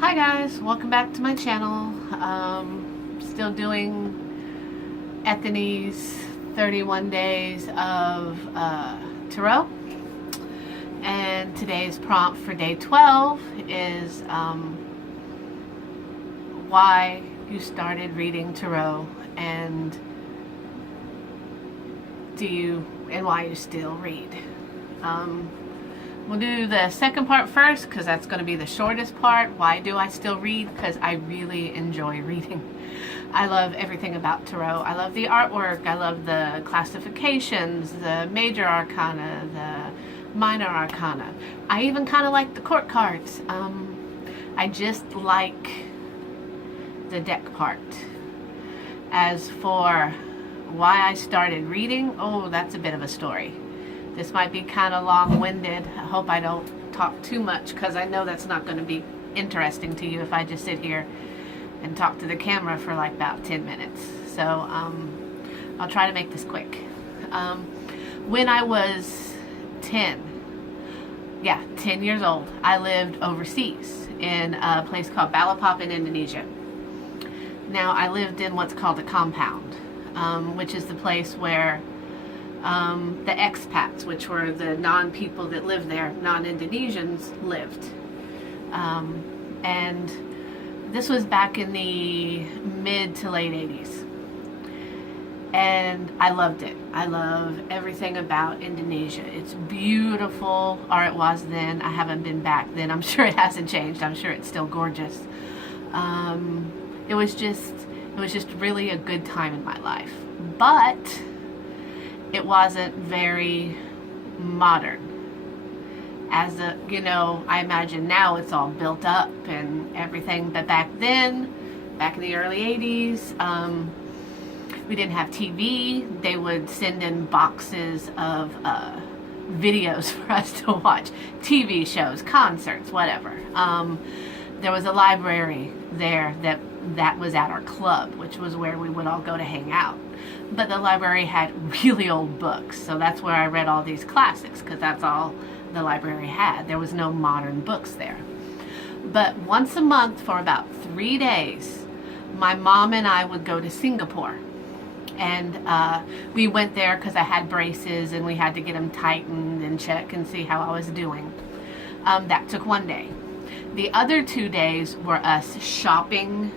Hi guys, welcome back to my channel. Still doing Ehony's 31 days of tarot, and today's prompt for day 12 is why you started reading tarot and why you still read. We'll do the second part first because that's going to be the shortest part. Why do I still read? Because I really enjoy reading. I love everything about tarot. I love the artwork. I love the classifications, the major arcana, the minor arcana. I even kind of like the court cards. I just like the deck part. As for why I started reading, oh, that's a bit of a story. This might be kind of long-winded. I hope I don't talk too much because I know that's not going to be interesting to you if I just sit here and talk to the camera for like about 10 minutes. So I'll try to make this quick. When I was 10 years old, I lived overseas in a place called Balikpapan in Indonesia. Now, I lived in what's called a compound, which is the place where the expats, which were the non-people that lived there, non-Indonesians, lived. And this was back in the mid to late 80s. And I loved it. I love everything about Indonesia. It's beautiful, or it was then. I haven't been back then. I'm sure it hasn't changed. I'm sure it's still gorgeous. It was just really a good time in my life. But it wasn't very modern. I imagine now it's all built up and everything, but back then, back in the early 80s, we didn't have TV. They would send in boxes of videos for us to watch, TV shows, concerts, whatever. There was a library there that was at our club, which was where we would all go to hang out. But the library had really old books, so that's where I read all these classics, because that's all the library had. There was no modern books there. But once a month for about 3 days, my mom and I would go to Singapore. And we went there because I had braces and we had to get them tightened and check and see how I was doing. That took 1 day. The other 2 days were us shopping,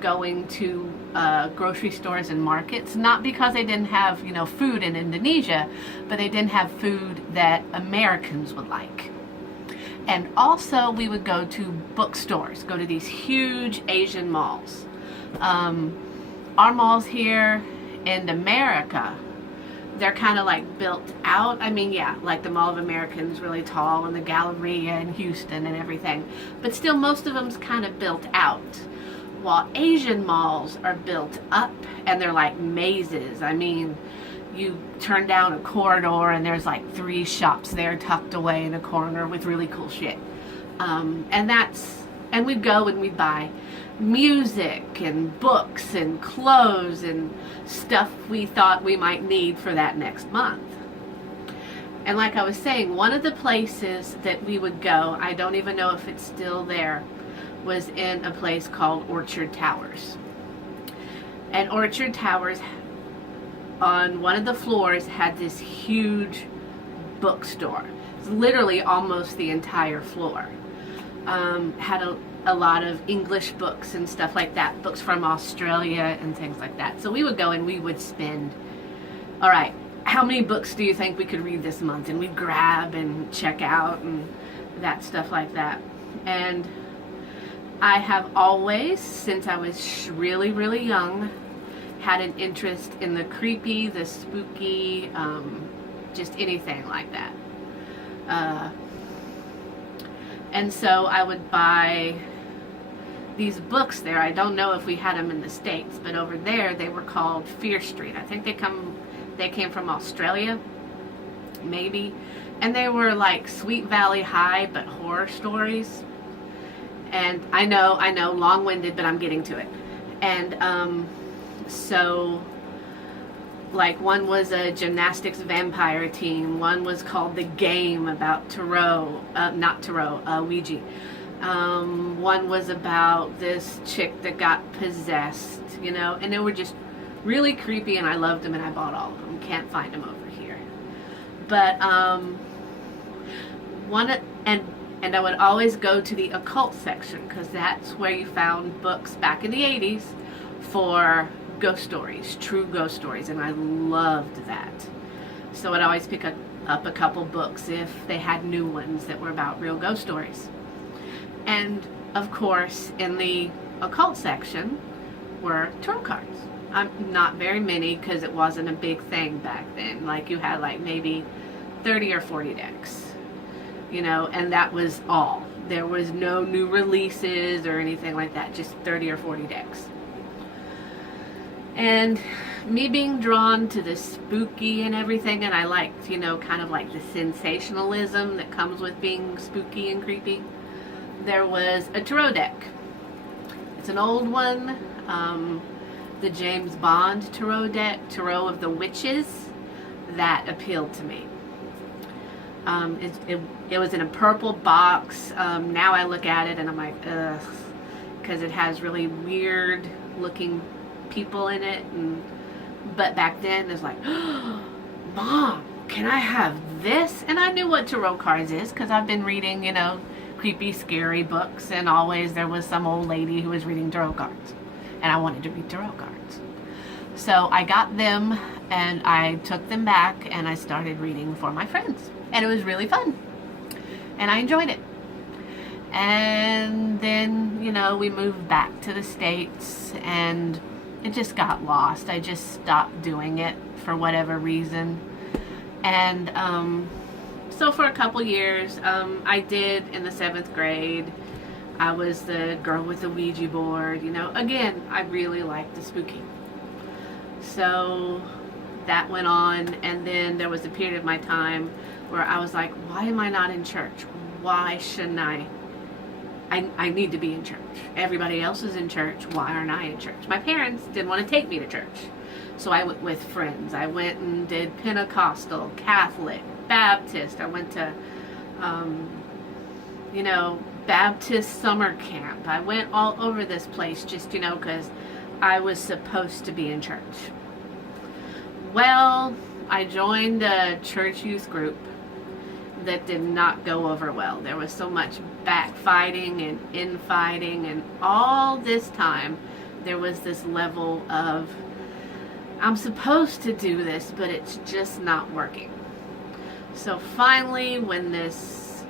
going to grocery stores and markets, not because they didn't have, food in Indonesia, but they didn't have food that Americans would like. And also we would go to bookstores, go to these huge Asian malls. Our malls here in America, they're kind of like built out. I mean, yeah, like the Mall of America is really tall, and the Galleria in Houston and everything, but still most of them's kind of built out. While Asian malls are built up and they're like mazes. I mean, you turn down a corridor and there's like 3 shops there tucked away in a corner with really cool shit. And we'd go and we'd buy music and books and clothes and stuff we thought we might need for that next month. And like I was saying, one of the places that we would go, I don't even know if it's still there, was in a place called Orchard Towers. And Orchard Towers, on one of the floors, had this huge bookstore. It's literally almost the entire floor. Had a lot of English books and stuff like that, books from Australia and things like that. So we would go and we would spend, all right, how many books do you think we could read this month? And we'd grab and check out and that stuff like that. And I have always, since I was really, really young, had an interest in the creepy, the spooky, just anything like that. And so I would buy these books there. I don't know if we had them in the States, but over there they were called Fear Street. I think they came from Australia, maybe. And they were like Sweet Valley High, but horror stories. And I know, long-winded, but I'm getting to it. And so, like, one was a gymnastics vampire team. One was called The Game, about tarot, not tarot, Ouija. One was about this chick that got possessed, you know, and they were just really creepy, and I loved them, and I bought all of them. Can't find them over here. But and I would always go to the occult section, because that's where you found books back in the 80s for ghost stories, true ghost stories, and I loved that. So I'd always pick up a couple books if they had new ones that were about real ghost stories. And of course, in the occult section were tarot cards. Not very many, because it wasn't a big thing back then. Like, you had like maybe 30 or 40 decks, you know, and that was all. There was no new releases or anything like that, just 30 or 40 decks. And me being drawn to the spooky and everything, and I liked, you know, kind of like the sensationalism that comes with being spooky and creepy, there was a tarot deck. It's an old one, the James Bond tarot deck, Tarot of the Witches, that appealed to me. It was in a purple box. Now I look at it and I'm like, ugh, because it has really weird looking people in it. But back then it's like, oh, Mom, can I have this? And I knew what tarot cards is, because I've been reading, you know, creepy, scary books, and always there was some old lady who was reading tarot cards, and I wanted to read tarot cards. So I got them, and I took them back, and I started reading for my friends, and it was really fun, and I enjoyed it. And then, you know, we moved back to the States, and it just got lost. I just stopped doing it for whatever reason. And so for a couple years, I did in the 7th grade. I was the girl with the Ouija board, you know. Again, I really liked the spooky. So that went on, and then there was a period of my time where I was like, why am I not in church? Why shouldn't I need to be in church. Everybody else is in church. Why aren't I in church? My parents didn't want to take me to church. So I went with friends. I went and did Pentecostal, Catholic, Baptist. I went to, you know, Baptist summer camp. I went all over this place just, you know, because I was supposed to be in church. Well, I joined a church youth group that did not go over well. There was so much backfighting and infighting, and all this time there was this level of, I'm supposed to do this, but it's just not working. So finally, when this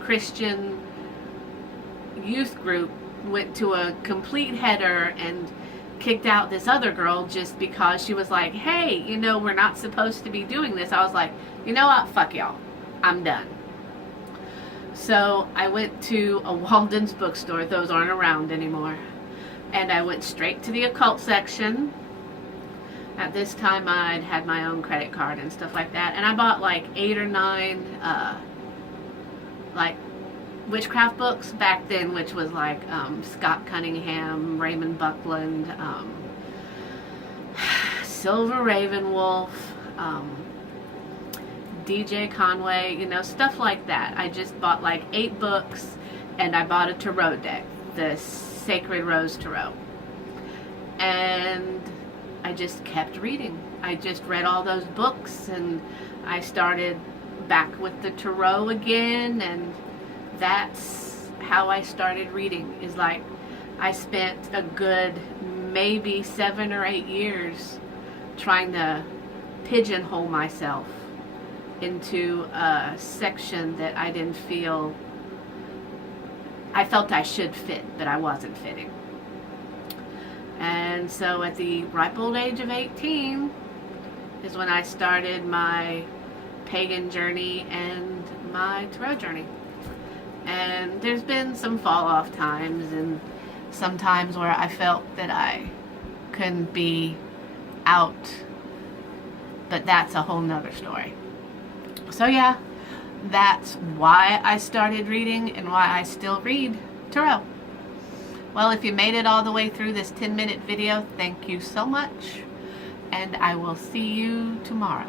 Christian youth group went to a complete header and kicked out this other girl just because she was like, hey, you know, we're not supposed to be doing this, I was like, you know what, fuck y'all, I'm done. So I went to a Walden's bookstore, those aren't around anymore, and I went straight to the occult section. At this time I'd had my own credit card and stuff like that, and I bought like 8 or 9 like witchcraft books back then, which was like Scott Cunningham, Raymond Buckland, Silver Ravenwolf, DJ Conway, you know, stuff like that. I just bought like 8 books, and I bought a tarot deck, the Sacred Rose Tarot, and I just kept reading. I just read all those books, and I started back with the tarot again, and that's how I started reading. Is like, I spent a good maybe 7 or 8 years trying to pigeonhole myself into a section that I didn't feel, I felt I should fit, but I wasn't fitting. And so at the ripe old age of 18 is when I started my pagan journey and my tarot journey. And there's been some fall off times, and some times where I felt that I couldn't be out, but that's a whole nother story. So yeah, that's why I started reading and why I still read tarot. Well, if you made it all the way through this 10-minute video, thank you so much, and I will see you tomorrow.